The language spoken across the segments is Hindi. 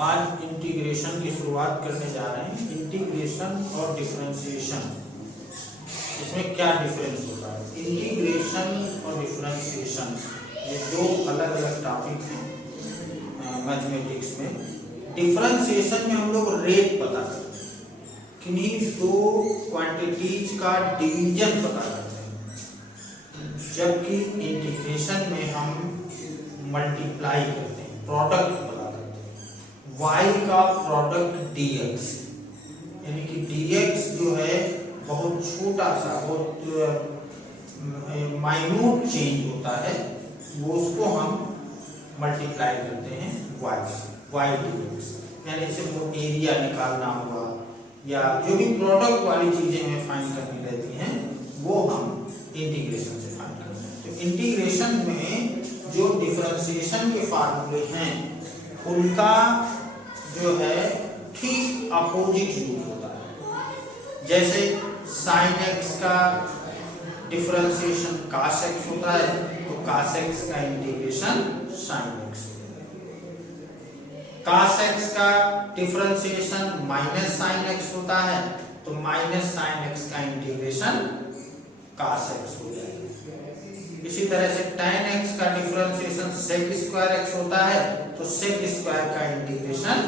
आज इंटीग्रेशन की शुरुआत करने जा रहे हैं। इंटीग्रेशन और डिफरेंशिएशन, इसमें क्या डिफरेंस होता है? इंटीग्रेशन और डिफरेंशिएशन ये दो अलग अलग टॉपिक हैं मैथमेटिक्स में। डिफरेंशिएशन में हम लोग रेट पता करते हैं, किन्हीं दो क्वांटिटीज का डिवीजन पता करते हैं, जबकि इंटीग्रेशन में हम मल्टीप्लाई करते हैं, प्रोडक्ट पता करते हैं। y का प्रोडक्ट dx, यानी कि dx जो है बहुत छोटा सा, बहुत माइन्यूट चेंज होता है, वो उसको हम मल्टीप्लाई करते हैं y dx। यानी जैसे वो एरिया निकालना हुआ या जो भी प्रोडक्ट वाली चीजें हमें फाइंड करनी रहती हैं, वो हम इंटीग्रेशन से फाइंड करते हैं। तो इंटीग्रेशन में जो डिफरेंशिएशन के फार्मूले हैं, उनका जो है ठीक अपोजिट यूज होता है। जैसे साइन एक्स का डिफरेंशिएशन कास एक्स होता है, तो कास एक्स का इंटीग्रेशन साइन एक्स होता है। कास एक्स का डिफरेंशिएशन माइनस साइन एक्स होता है, तो माइनस साइन एक्स का इंटीग्रेशन कास एक्स हो जाएगा। इसी तरह से tan x का डिफरेंशिएशन sec स्क्वायर x होता है, तो sec स्क्वायर का इंटीग्रेशन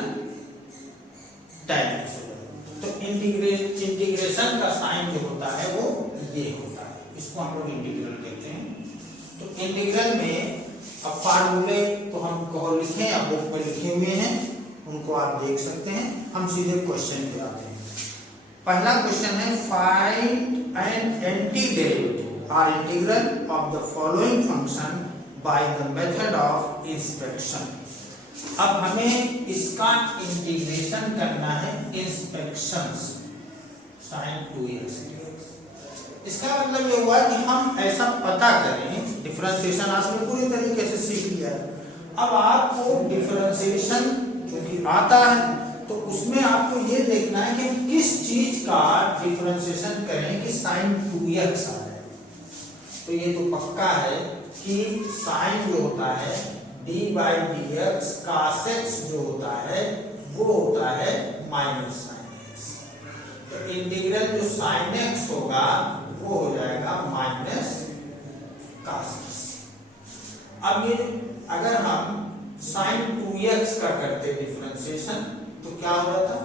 tan x होता है। तो इंटीग्रेशन का साइन जो होता है वो ये होता है, इसको हम लोग इंटीग्रल कहते हैं। तो इंटीग्रल में अब फार्मूले तो हम कहो लिखे या बुक में लिखे हुए हैं, उनको आप देख सकते हैं। हम सीधे क्वेश्चन पे आते हैं। पहला क्वेश्चन है find an antiderivative or integral of the following function by the method of inspection। अब हमें इसका इंटीग्रेशन करना है इंस्पेक्शंस sin 2x dx। इसका मतलब ये हुआ कि हम ऐसा पता करें, डिफरेंशिएशन आपने पूरी तरीके से सीख लिया है। अब आपको डिफरेंशिएशन जो कि आता है, तो उसमें आपको ये देखना है कि किस चीज का डिफरेंशिएशन करें कि sin 2x आए। तो ये तो पक्का है कि साइन जो होता है d by d x cos x जो होता है वो होता है माइनस साइन एक्स। तो इंटीग्रल जो साइन एक्स होगा वो हो जाएगा माइनस कास एक्स। अब ये अगर हम साइन 2x का करते डिफरेंशिएशन तो क्या हो जाता?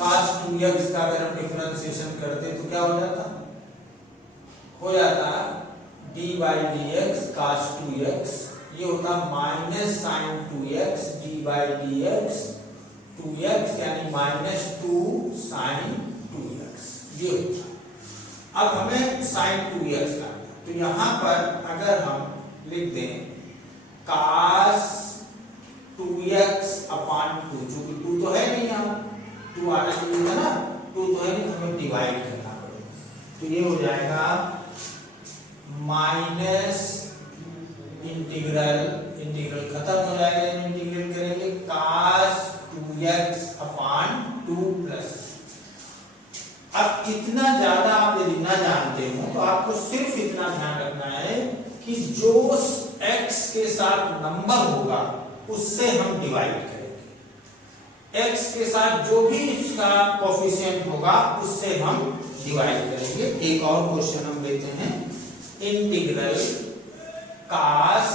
कास 2x का अगर हम डिफरेंशिएशन करते तो क्या हो जाता? हो जाता d by d x cos 2x, ये होता minus sine 2x d by d x 2x, यानी माइनस 2 साइन 2x ये होता। अब हमें साइन 2x का, तो यहां पर अगर हम लिख दें कास 2x अपान 2, जो कि 2 तो है नहीं, यहाँ 2 आना चाहिए था ना, 2 तो है नहीं, तो हमें डिवाइड करना पड़ेगा। तो ये हो जाएगा माइनस इंटीग्रल खत्म हो जाएगा, इंटीग्रल करेंगे कास 2x अपान 2 प्लस। अब इतना ज्यादा आप यदि ना जानते हो तो आपको सिर्फ इतना ध्यान रखना है कि जो x के साथ नंबर होगा उससे हम डिवाइड करेंगे। x के साथ जो भी इसका कोफिशिएंट होगा उससे हम डिवाइड करेंगे। एक और क्वेश्चन हम लेते हैं, इंटीग्रल कास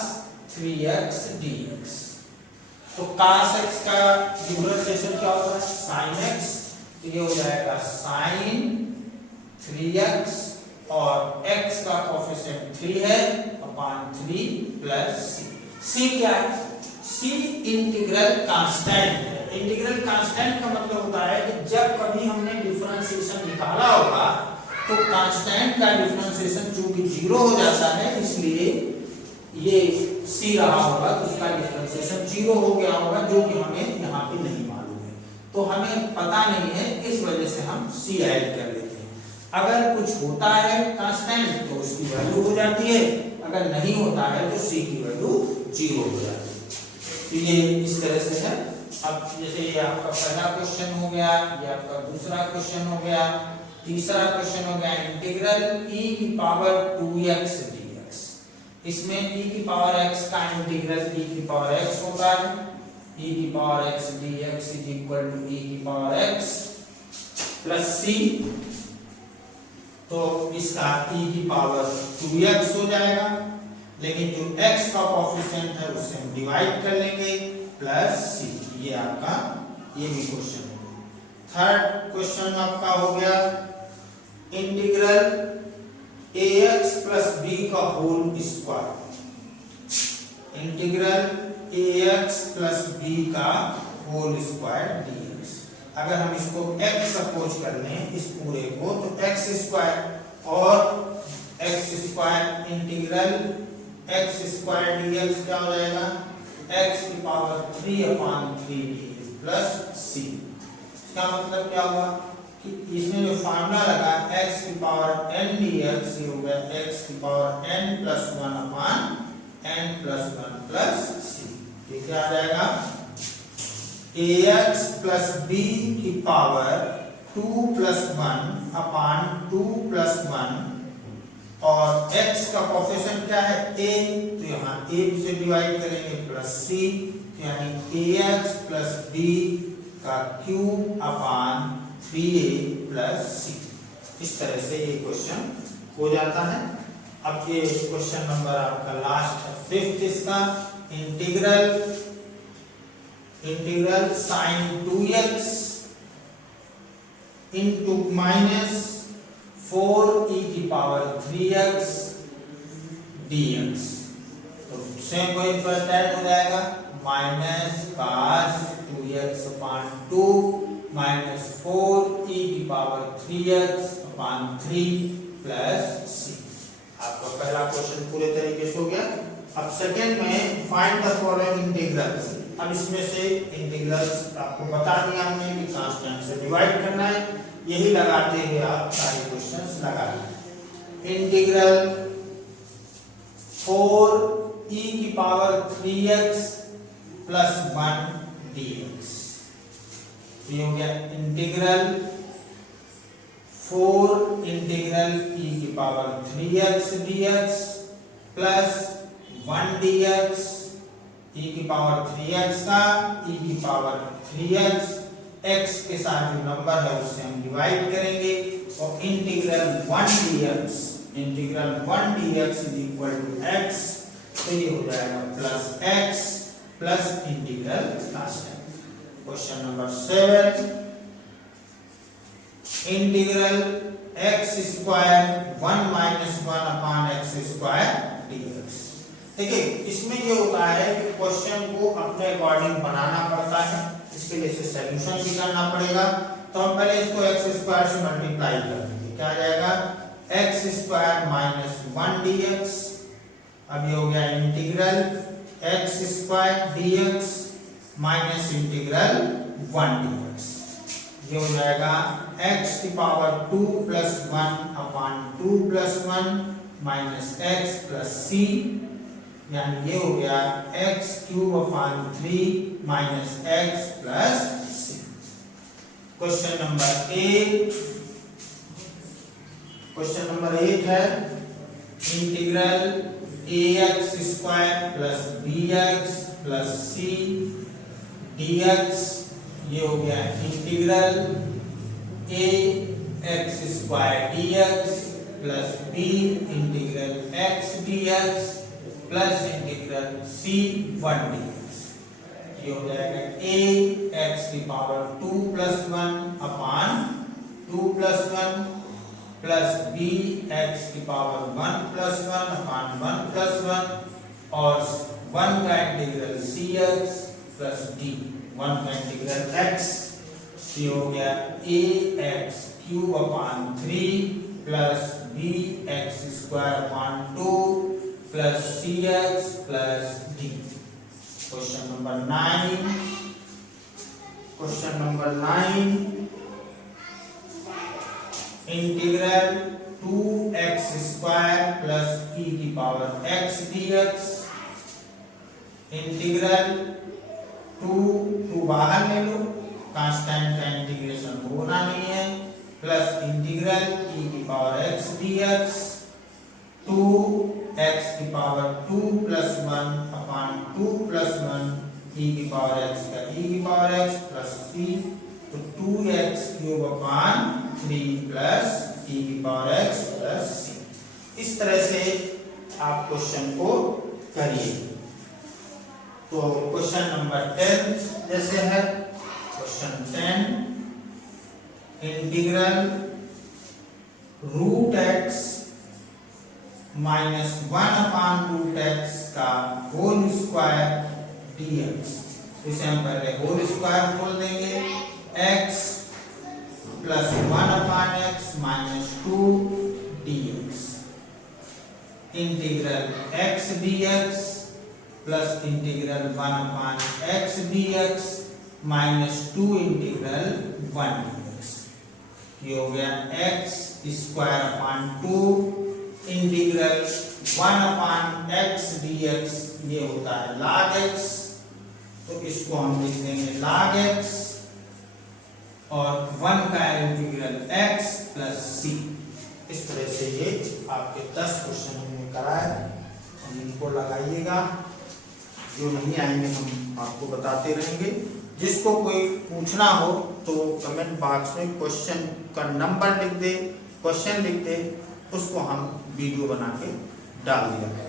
3x dx। तो कास x का डिफरेंशिएशन क्या होता है? साइन x, तो ये हो जाएगा साइन 3x और x का कोफिशिएंट 3 है अपान 3 प्लस c क्या है? c इंटीग्रल कांस्टेंट है। इंटीग्रल कांस्टेंट का मतलब होता है कि जब कभी हमने डिफरेंशिएशन निकाला होगा तो कांस्टेंट का डिफरेंशिएशन चूंकि 0 हो जाता है, इसलिए ये c रहा होगा तो उसका डिफरेंशिएशन 0 हो गया होगा, जो कि हमें यहाँ पे नहीं मालूम है, तो हमें पता नहीं है, इस वजह से हम c ऐड कर लेते हैं। अगर कुछ होता है कांस्टेंट तो उसकी वैल्यू हो जाती है, अगर नहीं होता है तो c की वैल्यू 0 हो जाती है। तो ये इस तरह से है। अब जैसे ये आपका पहला क्वेश्चन हो गया, ये आपका दूसरा क्वेश्चन हो गया, तीसरा क्वेश्चन हो गया इंटीग्रल e की पावर 2x dx। इसमें e की पावर x का इंटीग्रल e की पावर x होता है, e की power x dx is equal to e की पावर x प्लस c, तो इसका e की पावर 2x हो जाएगा, लेकिन जो x का कोएफिशिएंट है उससे हम डिवाइड कर लेंगे प्लस c। ये आपका ये भी क्वेश्चन हो गया। थर्ड क्वेश्चन आपका हो गया इंटीग्रल ax प्लस b का whole square, integral ax plus b का होल स्क्वायर dx। अगर हम इसको x सपोज कर लें इस पूरे को, तो x स्क्वायर और x square integral x square dx क्या हो जाएगा, x की पावर 3/3 dx प्लस c। इसका मतलब क्या हुआ कि इसमें जो फार्मूला लगा x की पावर n dx, ये हो गया x की power n plus 1/n plus 1 plus c। ये क्या आ जाएगा, ax प्लस b की पावर 2 प्लस 1/2 प्लस 1 और x का कोएफिशिएंट क्या है a, तो यहाँ a से डिवाइड करेंगे प्लस c, यानी ax प्लस b का क्यूब अपान 3a प्लस c। इस तरह से ये क्वेश्चन हो जाता है। अब ये क्वेश्चन नंबर आपका लास्ट फिफ्थ इसका integral sine 2x into minus 4e की पावर 3x dx, तो सेम वही टर्म हो जाएगा माइनस cos 2x अपान 2 माइनस 4e की पावर 3x अपान 3 प्लस c। आपका पहला क्वेश्चन पूरे तरीके से हो गया। अब सेकेंड में फाइंड द फॉलोइंग इंटीग्रल्स। अब इसमें से इंटीग्रल्स आपको बता दिया हमने कि कांस्टेंट से डिवाइड करना है, यही लगाते हुए आप सारे क्वेश्चंस लगा लें। इंटीग्रल 4e की पावर 3x प्लस 1 dx, ये हो गया इंटीग्रल 4 इंटीग्रल e की power 3x dx plus 1 dx, e की पावर 3x का e की पावर 3x, x के साथ जो नंबर है उससे हम डिवाइड करेंगे और integral 1 dx is equal to x, तो ये हो जाएगा plus x plus integral constant. Question number 7 integral x square 1 minus 1 upon x square dx। देखिए इसमें ये होता है कि क्वेश्चन को अपने अकॉर्डिंग बनाना पड़ता है, इसके लिए इसे सॉल्यूशन भी करना पड़ेगा। तो हम पहले इसको x स्क्वायर से मल्टीप्लाई कर देंगे, क्या आ जाएगा x स्क्वायर माइनस 1 dx। अब ये हो गया integral x square dx minus integral 1 dx, ये हो जाएगा x की पावर 2 प्लस 1 अपान 2 plus 1 minus x plus c, यानी ये हो गया x क्यूब अपान 3 minus x plus c। Question number 8 है integral ax square plus bx plus c dx, ये हो गया integral ax square dx plus b integral x dx plus integral c 1 dx, ये हो जाएगा a x की पावर 2 प्लस 1 अपान 2 प्लस 1 प्लस b x की पावर 1 प्लस 1 अपान 1 प्लस 1 और 1 का इंटीग्रल cx प्लस d 1 का इंटीग्रल x, ये हो गया ax क्यूब अपान 3 plus bx square upon 2 plus cx plus d। Question number 9 integral 2x square plus e की पावर x dx, इंटीग्रल 2 बाहर ले लो, कांस्टेंट का इंटीग्रेशन होना नहीं है, प्लस इंटीग्रल e की पावर x dx 2x की पावर 2 प्लस 1 अपान 2 प्लस 1 e की पावर x का e की पावर x प्लस c, तो 2x क्यूब अपान 3 प्लस e की पावर x प्लस c। इस तरह से आप क्वेश्चन को करिए। तो क्वेश्चन नंबर 10 जैसे है, question 10 integral root x minus 1 upon root x का होल स्क्वायर dx। इसे हम पहले होल स्क्वायर बोल देंगे, x plus 1 upon x minus 2 dx। Integral x dx plus integral 1 upon x dx minus 2 integral 1 dx। ये हो गया x square upon 2 integral 1 upon x dx, ये होता है log x, तो इसको हम लिख देंगे log x और 1 का इंटीग्रल x प्लस c। इस तरह से ये आपके 10 क्वेश्चन हमने कराए, हम इनको लगाइएगा। जो नहीं आएंगे हम आपको बताते रहेंगे। जिसको कोई पूछना हो तो कमेंट बॉक्स में क्वेश्चन का नंबर लिख दे, क्वेश्चन लिख दे, उसको हम वीडियो बना के डाल दिया।